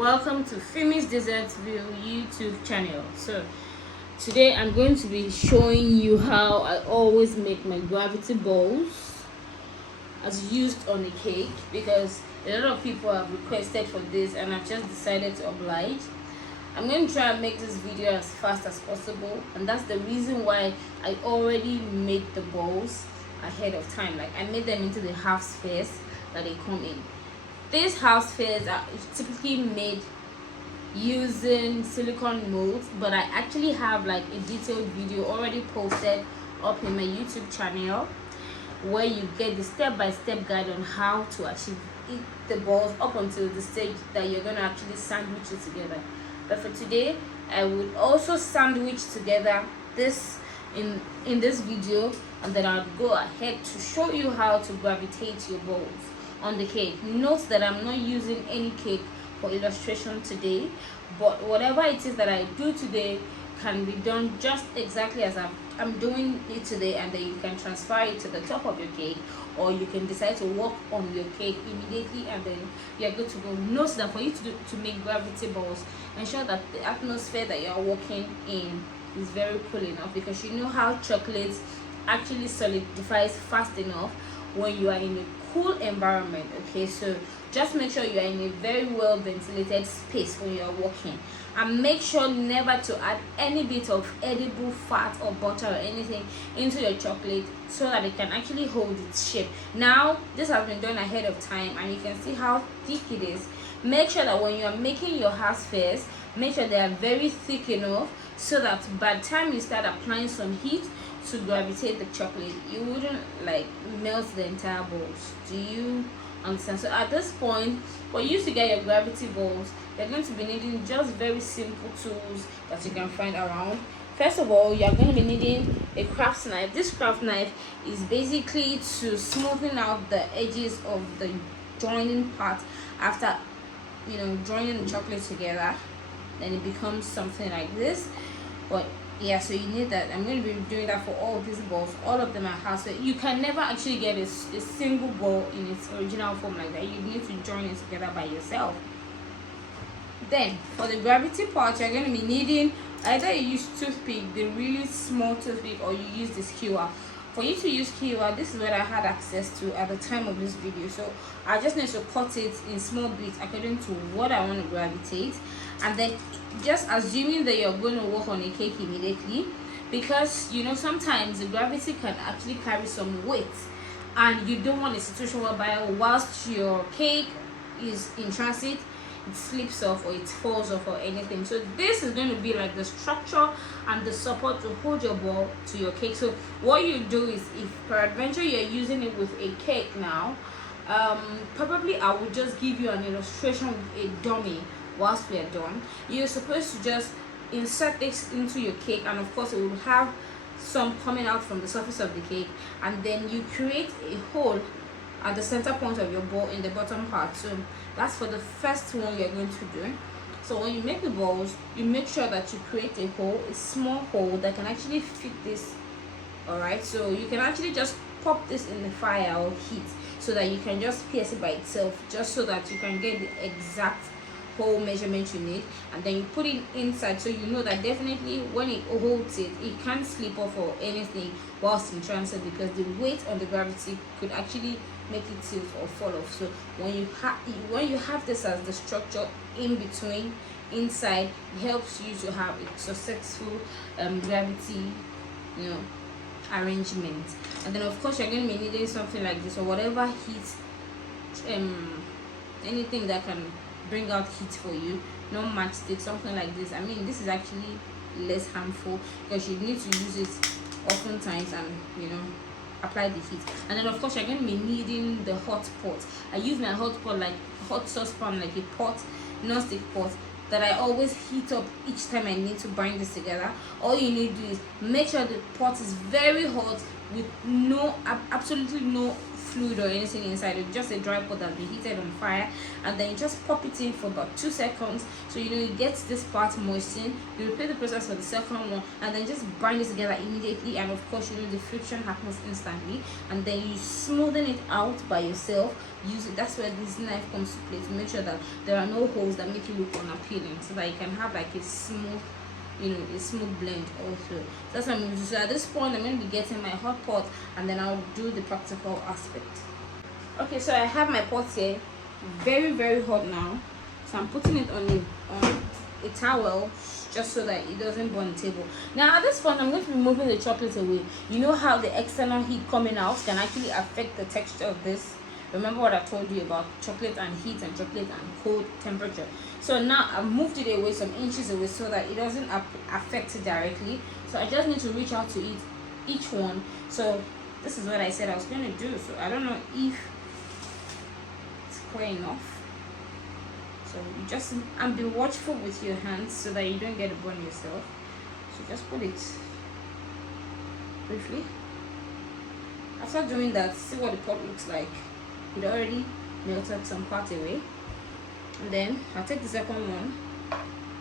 Welcome to Femi's Dessert View YouTube channel. So today I'm going to be showing you how I always make my gravity balls as used on a cake, because a lot of people have requested for this and I've just decided to oblige. I'm going to try and make this video as fast as possible, and that's the reason why I already made the balls ahead of time. Like, I made them into the half spheres that they come in. These half spheres are typically made using silicone molds, but I actually have like a detailed video already posted up in my YouTube channel where you get the step-by-step guide on how to achieve the balls up until the stage that you're going to actually sandwich it together. But for today, I would also sandwich together this in this video, and then I'll go ahead to show you how to gravitate your balls on the cake. Note that I'm not using any cake for illustration today, but whatever it is that I do today can be done just exactly as I'm doing it today, and then you can transfer it to the top of your cake, or you can decide to work on your cake immediately and then you're good to go. Note that for you to make gravity balls, ensure that the atmosphere that you're working in is very cool enough, because you know how chocolate actually solidifies fast enough when you are in a cool environment. Okay, so just make sure you are in a very well ventilated space when you are working, and make sure never to add any bit of edible fat or butter or anything into your chocolate, so that it can actually hold its shape. Now this has been done ahead of time and you can see how thick it is. Make sure that when you are making your half spheres, make sure they are very thick enough so that by the time you start applying some heat to gravitate the chocolate, you wouldn't like melt the entire balls. Do you understand? So at this point, for you to get your gravity balls, you're going to be needing just very simple tools that you can find around. First of all, you're going to be needing a craft knife. This craft knife is basically to smoothen out the edges of the joining part after joining the chocolate together. Then it becomes something like this. But yeah, so you need that. I'm going to be doing that for all these balls. All of them are half. So you can never actually get a single ball in its original form like that. You need to join it together by yourself. Then for the gravity part, you're going to be needing either you use toothpick, the really small toothpick, or you use the skewer. For you to use skewer, this is what I had access to at the time of this video, so I just need to cut it in small bits according to what I want to gravitate. And then just assuming that you're going to work on a cake immediately, because sometimes the gravity can actually carry some weight, and you don't want a situation whereby whilst your cake is in transit, it slips off or it falls off or anything. So this is going to be like the structure and the support to hold your ball to your cake. So what you do is, if peradventure you're using it with a cake now, probably I would just give you an illustration with a dummy. Whilst we are done, you're supposed to just insert this into your cake, and of course it will have some coming out from the surface of the cake, and then you create a hole at the center point of your ball in the bottom part. So that's for the first one you're going to do. So when you make the balls, you make sure that you create a hole, a small hole that can actually fit this. Alright, so you can actually just pop this in the fire or heat, so that you can just pierce it by itself, just so that you can get the exact hole measurement you need, and then you put it inside, so you know that definitely when it holds it can't slip off or anything whilst in transit, because the weight on the gravity could actually make it tilt or fall off. So when you have this as the structure in between inside, it helps you to have a successful gravity arrangement. And then of course you're going to be needing something like this, or whatever heat, anything that can bring out heat for you. No matchstick, something like this. I mean, this is actually less harmful because you need to use it oftentimes and apply the heat. And then of course you're going to be needing the hot pot. I use my hot pot like hot saucepan, like a pot, non-stick pot that I always heat up each time I need to bind this together. All you need to do is make sure the pot is very hot with absolutely no fluid or anything inside. It's just a dry pot that's been heated on fire, and then you just pop it in for about 2 seconds, so you know it gets this part moistened. You repeat the process for the second one, and then just bind it together immediately, and of course you know the friction happens instantly, and then you smoothen it out by yourself. Use it. That's where this knife comes to play, to make sure that there are no holes that make it look unappealing, so that you can have like a smooth, you know, a smooth blend also. That's what I'm going to do. So at this point I'm going to be getting my hot pot, and then I'll do the practical aspect. Okay, so I have my pot here, very very hot now, so I'm putting it on a towel, just so that it doesn't burn the table. Now at this point I'm going to be moving the chocolate away. You know how the external heat coming out can actually affect the texture of this? Remember what I told you about chocolate and heat and chocolate and cold temperature? So now I've moved it away, some inches away, so that it doesn't affect it directly. So I just need to reach out to each one. So this is what I said I was going to do. So I don't know if it's clear enough. So you just, and be watchful with your hands so that you don't get it burn yourself. So just put it briefly. After doing that, see what the pot looks like. It already melted some part away, and then I'll take the second one.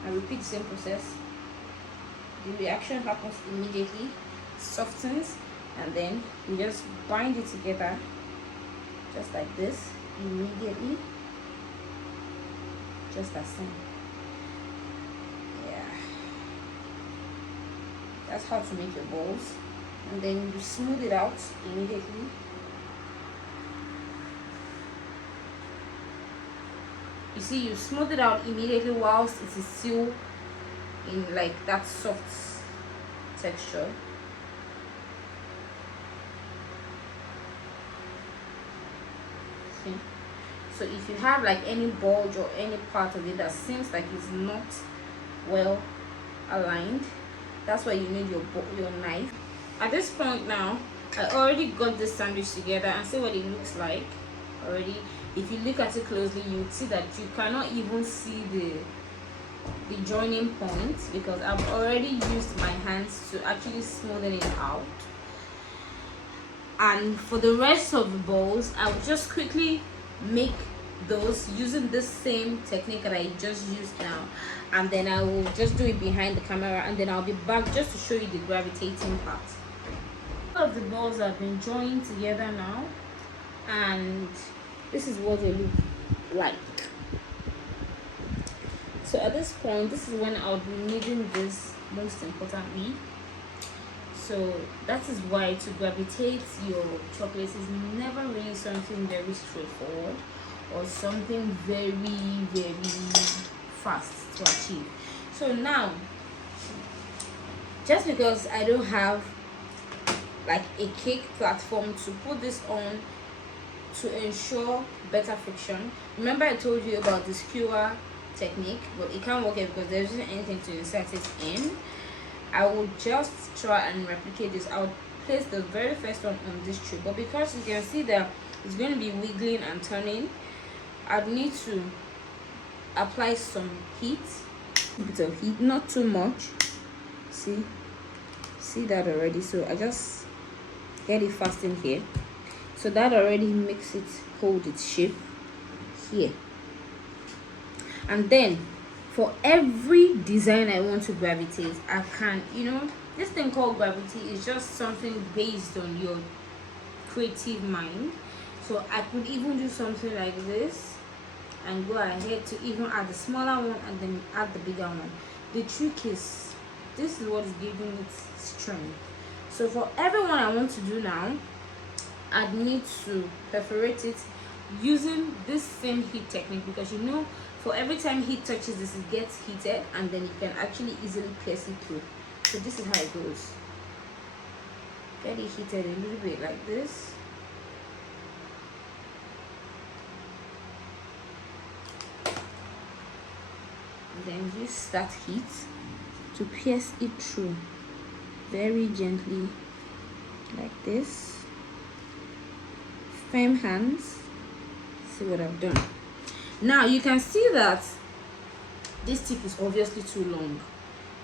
I repeat the same process. The reaction happens immediately, softens, and then we just bind it together just like this immediately, just the same. Yeah, that's how to make your balls, and then you smooth it out immediately. You see, you smooth it out immediately whilst it is still in like that soft texture. See? So if you have like any bulge or any part of it that seems like it's not well aligned, that's why you need your knife. At this point now, I already got this sandwich together, and see what it looks like already. If you look at it closely, you would see that you cannot even see the joining point, because I've already used my hands to actually smoothen it out. And for the rest of the balls, I'll just quickly make those using this same technique that I just used now, and then I will just do it behind the camera, and then I'll be back just to show you the gravitating part. All of the balls have been joined together now, and this is what they look like. So at this point, this is when I'll be needing this most importantly. So that is why to gravitate your chocolates is never really something very straightforward or something very very fast to achieve. So now, just because I don't have like a cake platform to put this on to ensure better friction, remember I told you about the skewer technique, but it can't work here because there isn't anything to insert it in. I will just try and replicate this. I will place the very first one on this tray, but because you can see that it's going to be wiggling and turning, I need to apply some heat, a bit of heat, not too much. See that already? So I just get it fast in here, so that already makes it hold its shape here. And then for every design I want to gravitate, I can, this thing called gravity is just something based on your creative mind. So I could even do something like this and go ahead to even add the smaller one and then add the bigger one. The trick is, this is what is giving it strength. So for everyone I want to do now, I need to perforate it using this same heat technique, because for every time heat touches this, it gets heated, and then you can actually easily pierce it through. So this is how it goes. Get it heated a little bit like this. And then use that heat to pierce it through very gently like this. Firm hands. See what I've done. Now you can see that this tip is obviously too long,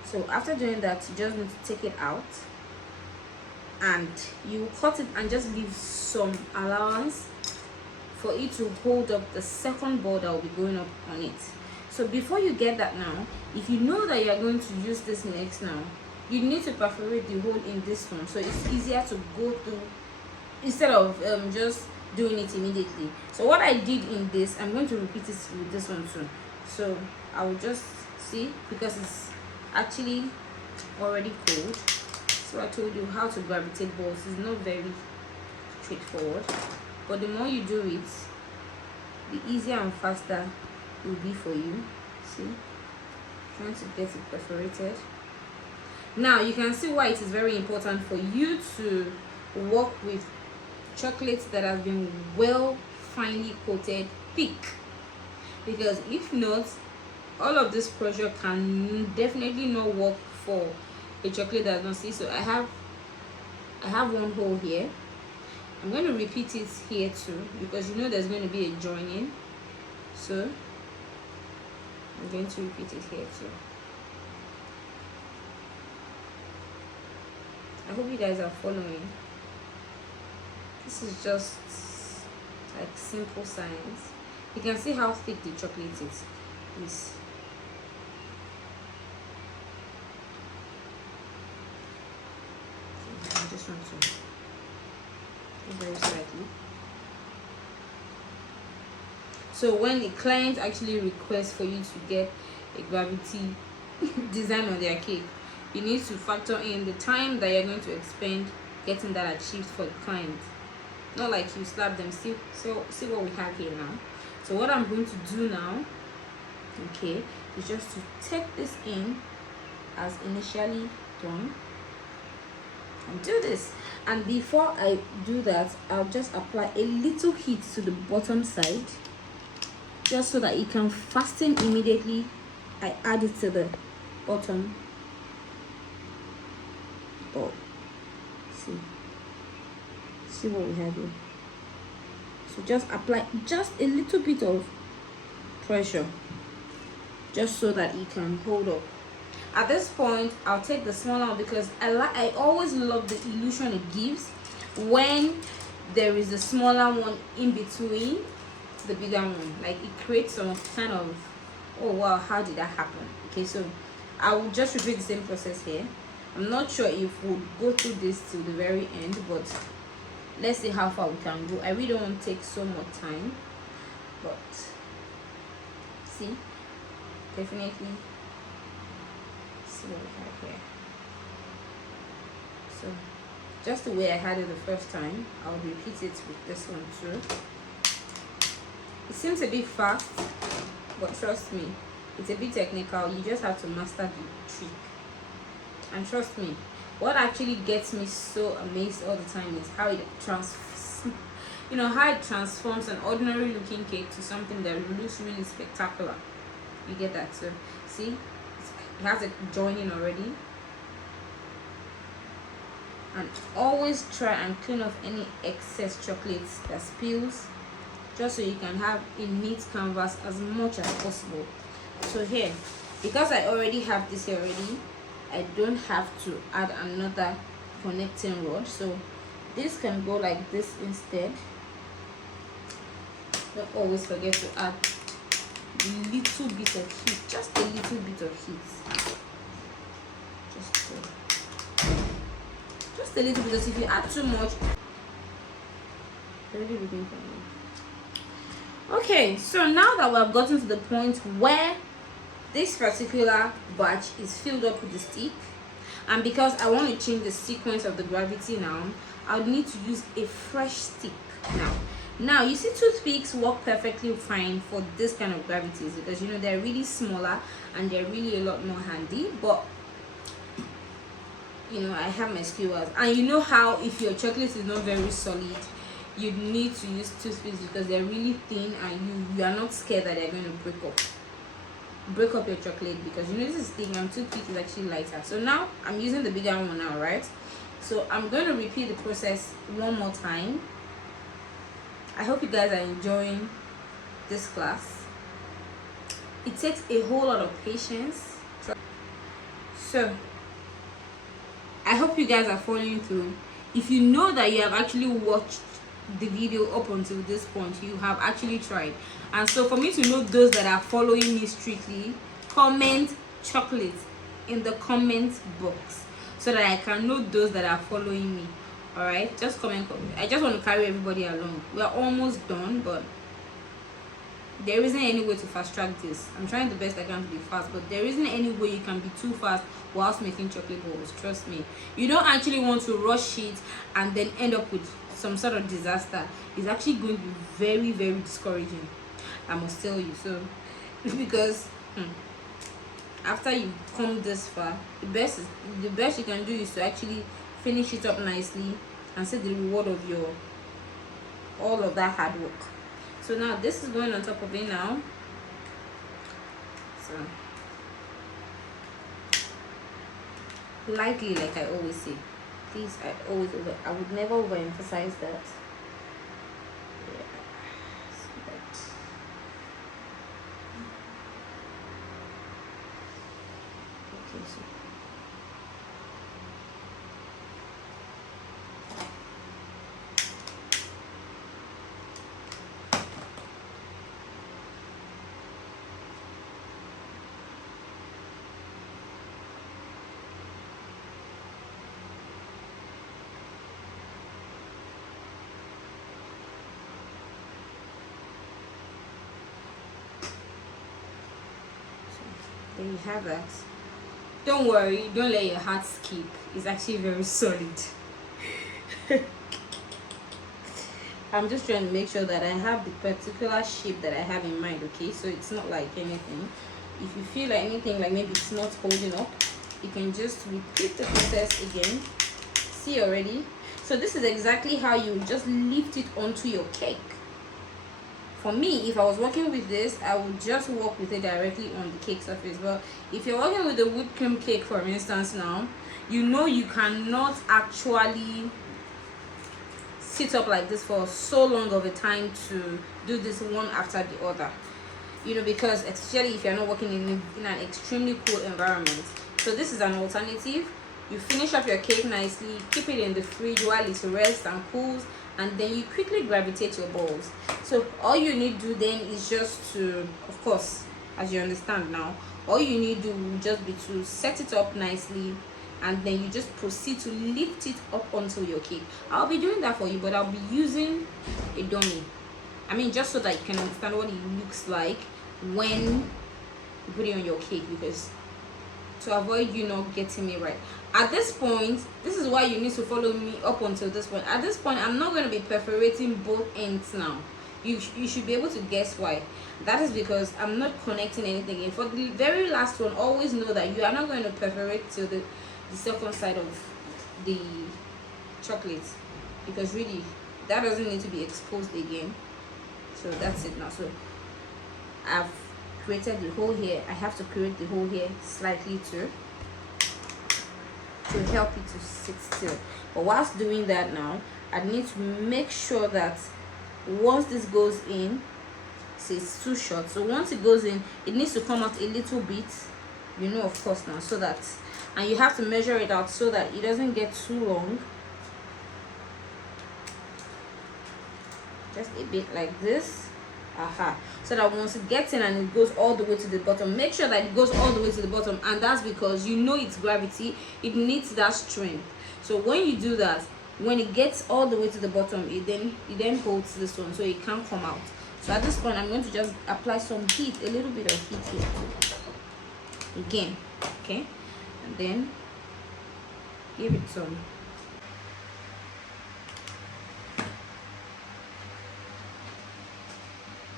so after doing that, you just need to take it out and you cut it and just leave some allowance for it to hold up the second ball that will be going up on it. So before you get that, now if you know that you are going to use this next, now you need to perforate the hole in this one, so it's easier to go through instead of just doing it immediately. So what I did in this, I'm going to repeat it with this one too. So I will just see, because it's actually already cold. So I told you how to gravitate balls is not very straightforward, but the more you do it, the easier and faster it will be for you. See, trying to get it perforated. Now you can see why it is very important for you to work with chocolates that have been well finely coated thick, because if not, all of this pressure can definitely not work for a chocolate that does not see. So I have one hole here. I'm going to repeat it here too, because you know there's going to be a joining, so I'm going to repeat it here too. I hope you guys are following. This is just like simple science. You can see how thick the chocolate is. I just want to very slightly. So when the client actually requests for you to get a gravity design on their cake, you need to factor in the time that you're going to expend getting that achieved for the client. Not like you slap them. See what we have here now. So what I'm going to do now, okay, is just to take this in as initially done and do this. And before I do that, I'll just apply a little heat to the bottom side, just so that it can fasten immediately. I add it to the bottom ball. See what we have here. So just apply just a little bit of pressure, just so that it can hold up. At this point, I'll take the smaller one, because I always love the illusion it gives when there is a smaller one in between the bigger one. Like, it creates some kind of, oh wow, how did that happen? Okay, so I will just repeat the same process here. I'm not sure if we'll go through this till the very end, but let's see how far we can go. I really don't want to take so much time, but see, definitely see what we have here. So just the way I had it the first time, I'll repeat it with this one too. It seems a bit fast, but trust me, it's a bit technical. You just have to master the trick. And trust me, what actually gets me so amazed all the time is how it transforms an ordinary looking cake to something that looks really spectacular. You get that? So see, it has a joining already. And always try and clean off any excess chocolates that spills, just so you can have a neat canvas as much as possible. So here, because I already have this here already, I don't have to add another connecting rod, so this can go like this instead. Don't always forget to add a little bit of heat, just a little bit of heat, just a little, because if you add too much, already looking for me. Okay, so now that we have gotten to the point where this particular batch is filled up with the stick, and because I want to change the sequence of the gravity now, I'll need to use a fresh stick now. You see, toothpicks work perfectly fine for this kind of gravities, because you know they're really smaller and they're really a lot more handy. But you know, I have my skewers, and you know how if your chocolate is not very solid, you need to use toothpicks because they're really thin, and you are not scared that they're going to break up your chocolate, because you know this is thin and toothpick is actually lighter. So now I'm using the bigger one now, right? So I'm going to repeat the process one more time. I hope you guys are enjoying this class. It takes a whole lot of patience. So I hope you guys are following through. if you know that you have actually watched the video up until this point, you have actually tried. And so for me to know those that are following me strictly, comment chocolate in the comment box so that I can know those that are following me. All right, just comment. I just want to carry everybody along. We are almost done, but there isn't any way to fast track this. I'm trying the best I can to be fast, but there isn't any way you can be too fast whilst making chocolate balls. Trust me. You don't actually want to rush it and then end up with some sort of disaster. It's actually going to be very, very discouraging, I must tell you. So because after you come this far, the best you can do is to actually finish it up nicely and see the reward of your all of that hard work. So now this is going on top of it now. So lightly, like I always say. Please, I would never overemphasize that. Yeah. So that. Okay, so there you have that. Don't worry, don't let your heart skip. It's actually very solid. I'm just trying to make sure that I have the particular shape that I have in mind, okay? So it's not like anything. If you feel like anything, like maybe it's not holding up, you can just repeat the process again. See already? So this is exactly how you just lift it onto your cake. For me, if I was working with this, I would just work with it directly on the cake surface. But if you're working with the whipped cream cake, for instance, now, you know you cannot actually sit up like this for so long of a time to do this one after the other. You know, because especially if you're not working in an extremely cool environment. So this is an alternative. You finish up your cake nicely, keep it in the fridge while it rests and cools, and then you quickly gravitate your balls. So all you need to do then is just to, of course, as you understand now, all you need to do will just be to set it up nicely, and then you just proceed to lift it up onto your cake. I'll be doing that for you, but I'll be using a dummy. I mean, just so that you can understand what it looks like when you put it on your cake, because to avoid you not getting me right. At this point, this is why you need to follow me up until this point. At this point, I'm not going to be perforating both ends now. You should be able to guess why. That is because I'm not connecting anything in. For the very last one, always know that you are not going to perforate to the second side of the chocolate, because really that doesn't need to be exposed again. So that's it now. So I've created the hole here. I have to create the hole here slightly too, to help it to sit still. But whilst doing that now, I need to make sure that once this goes in, see, it's too short, so once it goes in, it needs to come out a little bit, you know, of course now, so that, and you have to measure it out so that it doesn't get too long. Just a bit like this. So that once it gets in and it goes all the way to the bottom, make sure that it goes all the way to the bottom, and that's because you know it's gravity, it needs that strength. So when you do that, when it gets all the way to the bottom, it then holds this one, so it can't come out. So at this point, I'm going to just apply some heat, a little bit of heat here again, okay, and then give it some.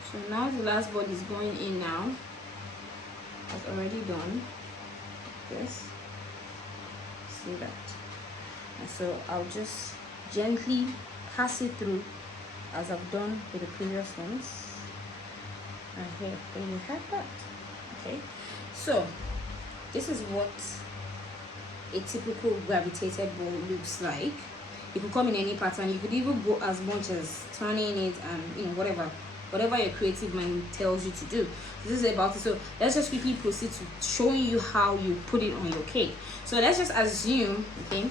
So now the last body is going in now. I've already done this. See that? And so I'll just gently pass it through as I've done with the previous ones. And here you have that. Okay. So this is what a typical gravitated ball looks like. It could come in any pattern. You could even go as much as turning it and whatever your creative mind tells you to do. This is about it. So let's just quickly proceed to showing you how you put it on your cake. So let's just assume, okay,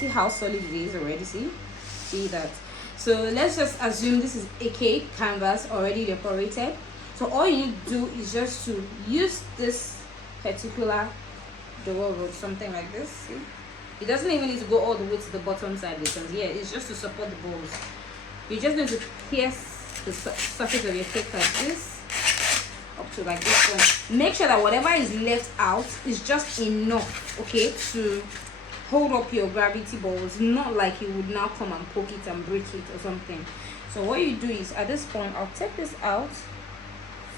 See how solid it is already? See that? So let's just assume this is a cake canvas already decorated. So all you need to do is just to use this particular dowel rope, something like this. See? It doesn't even need to go all the way to the bottom side, because yeah, it's just to support the balls. You just need to pierce the surface of your cake like this, up to like this one. Make sure that whatever is left out is just enough, okay, to hold up your gravity balls, not like you would now come and poke it and break it or something. So what you do is, at this point, I'll take this out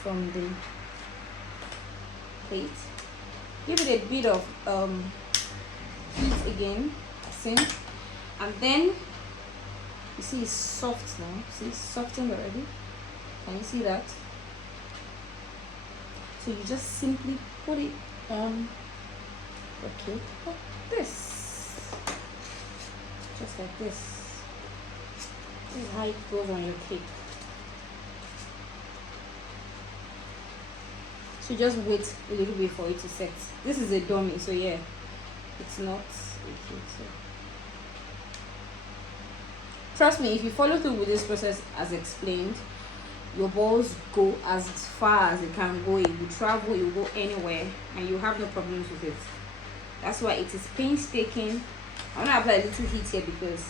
from the plate, give it a bit of heat again, and then you see it's soft now. See, it's softened already. Can you see that? So you just simply put it on the cake like this, just like this. This is how it goes on your cake. So just wait a little bit for it to set. This is a dummy, so yeah, it's not a cake. So trust me, if you follow through with this process as explained, your balls go as far as it can go. It will travel, it will go anywhere, and you have no problems with it. That's why it is painstaking. I'm gonna apply a little heat here because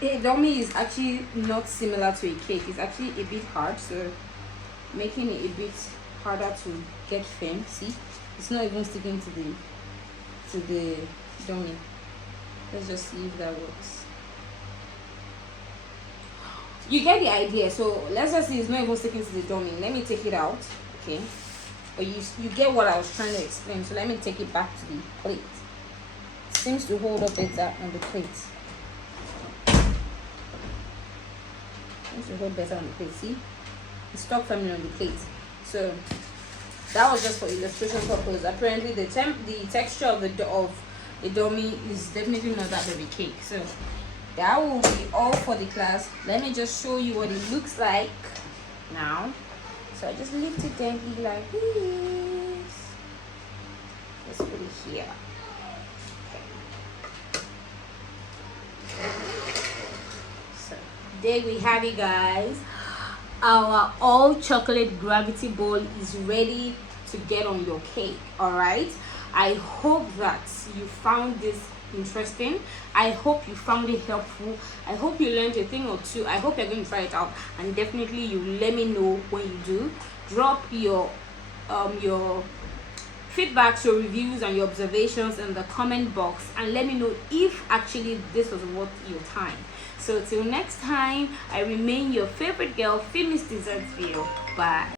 a dummy is actually not similar to a cake. It's actually a bit hard, so making it a bit harder to get firm. See, it's not even sticking to the dummy. Let's just see if that works. You get the idea. So let's just see it's not even sticking to the dummy. Let me take it out, okay? But you get what I was trying to explain. So let me take it back to the plate. It seems to hold up better on the plate. Seems to hold better on the plate. See, it's stuck firmly on the plate. So that was just for illustration purpose. Apparently the texture of the dummy is definitely not that of a cake. So that will be all for the class. Let me just show you what it looks like now. So I just lift it gently like this. Let's put it here. Okay. So there we have it, guys. Our all chocolate gravity ball is ready to get on your cake. All right, I hope that you found this interesting. I hope you found it helpful. I hope you learned a thing or two. I hope you're going to try it out, and definitely you let me know when you do. Drop your feedbacks, your reviews, and your observations in the comment box, and let me know if actually this was worth your time. So till next time, I remain your favorite girl, Famous Desserts Video. Bye.